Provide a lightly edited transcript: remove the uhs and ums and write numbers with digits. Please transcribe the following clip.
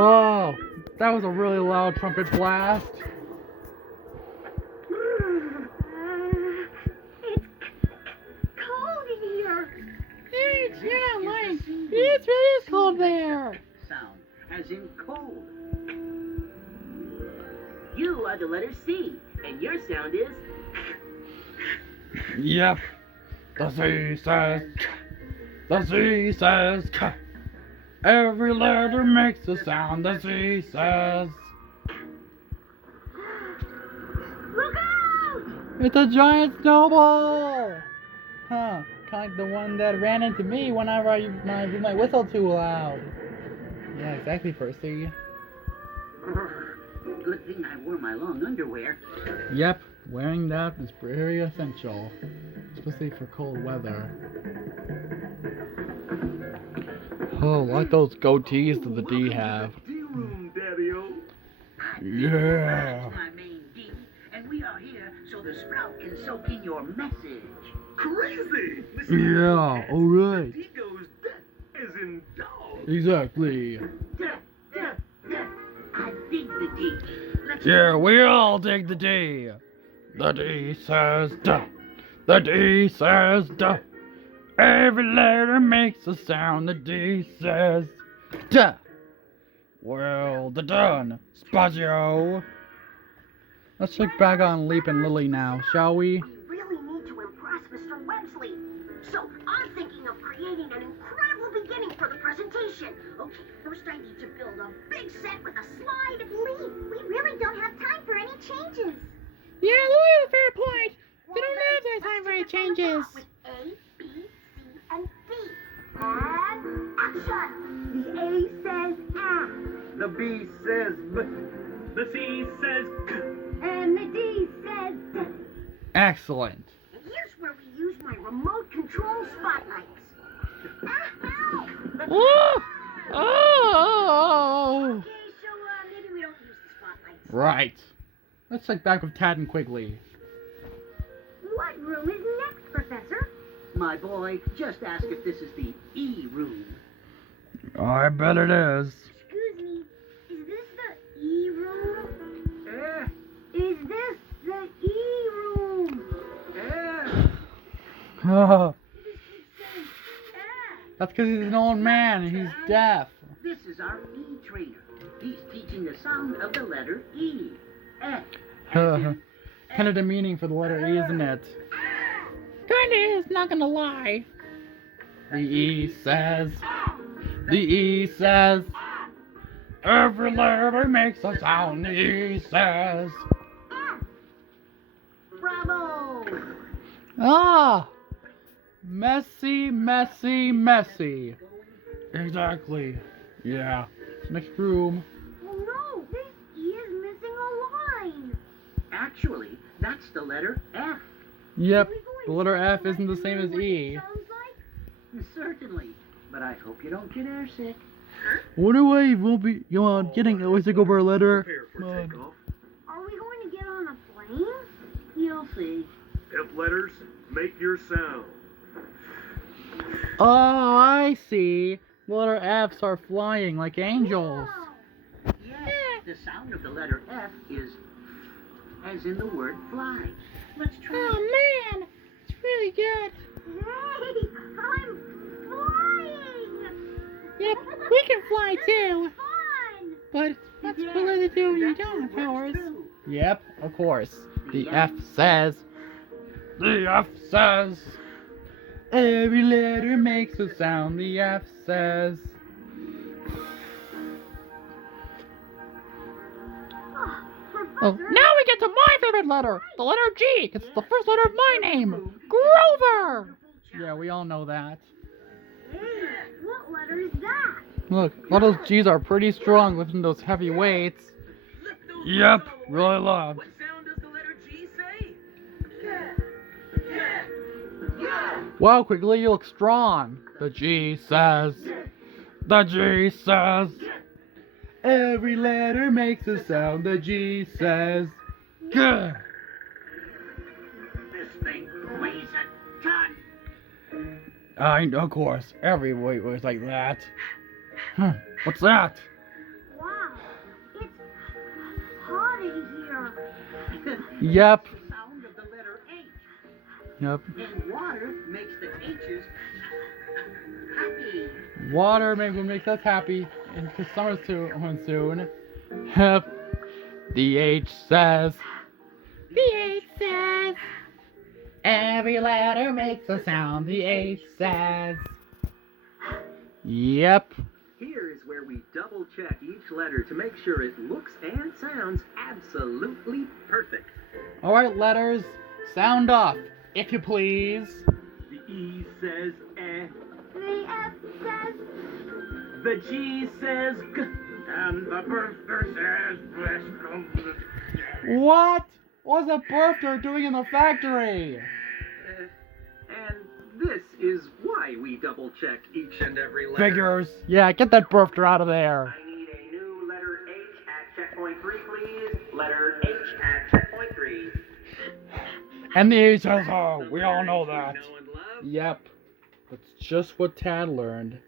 Whoa, that was a really loud trumpet blast. It's cold in here. It really is cold there. Sound, as in cold. You are the letter C, and your sound is. Yep. The Z says K. The Z says K. Every letter makes a sound. The Z says. Look out! It's a giant snowball. Huh? Kind of the one that ran into me whenever I do my whistle too loud. Yeah, exactly, Percy. Good thing I wore my long underwear. Yep, wearing that is very essential, especially for cold weather. Oh, like those goatees that the D have. D-room, Daddy-O. Yeah. That's my main D, and we are here so the sprout can soak in your message. Crazy! Yeah, alright. D goes death, as in dog. Exactly. I dig the D. Let's Yeah, we all dig the D. The D says duh. The D says duh. Every letter makes a sound. The D says duh. Well, done, Spazio. Let's check back on Leapin' Lily now, shall we? We really need to impress Mr. Websley. So I'm thinking of creating an incredible beginning for the presentation. Okay, first I need to build a big set with a slide. Lee, we really don't have time for any changes. Yeah, Louis has a fair point. We don't have that time for any changes. With A, B, C, and D. And action! The A says ah, The B says B. The C says K. and the D says D. Excellent. And here's where we use my remote control spotlights. Oh! Oh! Okay, so maybe we don't use the spotlights. Right. Let's check back with Tad and Quigley. What room is next, Professor? My boy, just ask if this is the E room. I bet it is. Excuse me, is this the E room? Eh, Is this the E room? eh. Oh, You just keep saying, ah. that's because he's an old man and he's deaf. This is our E trainer. He's teaching the sound of the letter E. Eh. Kind of demeaning for the letter E, isn't it? Kinda is, not gonna lie. The E says. The E says. Every letter makes a sound. The E says. Bravo! Ah! Messy, messy, messy. Exactly. Yeah. Next room. Oh no, this E is missing a line. Actually, that's the letter F. Yep. Are we The going letter to F let isn't the you same know as what it E. sounds like? Certainly, but I hope you don't get airsick. What do I will be getting always to go over a letter? Prepare for Come on. takeoff. Are we going to get on a plane? You'll see. F letters, make your sound. Oh, I see. The letter F's are flying like angels. Wow. Yes, the sound of the letter F is as in the word fly. Let's try. Oh man, it's really good. Hey, I'm flying! Yep, we can fly too. Fun! But what's Yeah, better to do when you that's don't have what works powers? too. Yep, of course. The F says. The F says. Every letter makes a sound. The F says. Oh, Professor, now we get to my favorite letter, the letter G. It's the first letter of my name, Grover. Yeah, we all know that. hey, what letter is that? Look, all those G's are pretty strong lifting those heavy weights. Yep, really loud. What sound does the letter G say? Wow, Quigley, you look strong. The G says. The G says. Every letter makes a sound. The G says. Good. This thing weighs a ton. Of course, every weight was like that. Huh, what's that? Wow, here. Yep. The sound of the letter H. Yep. And water makes the H's happy. Water makes us happy, and because summer's coming soon. Yep. The H says. The H says. Every letter makes a sound. The H says. Yep. Here is where we double check each letter to make sure it looks and sounds absolutely perfect. Alright, letters, sound off, if you please. The E says eh, The F says the G says g, and the birthday says bless from the... What was a birther doing in the factory? And this is why we double check each and every letter. Figures. Yeah, get that birther out of there. I need a new letter H at checkpoint 3, please. Letter H at checkpoint 3. And the H says, oh, we all know that. You know and love. Yep. That's just what Tad learned.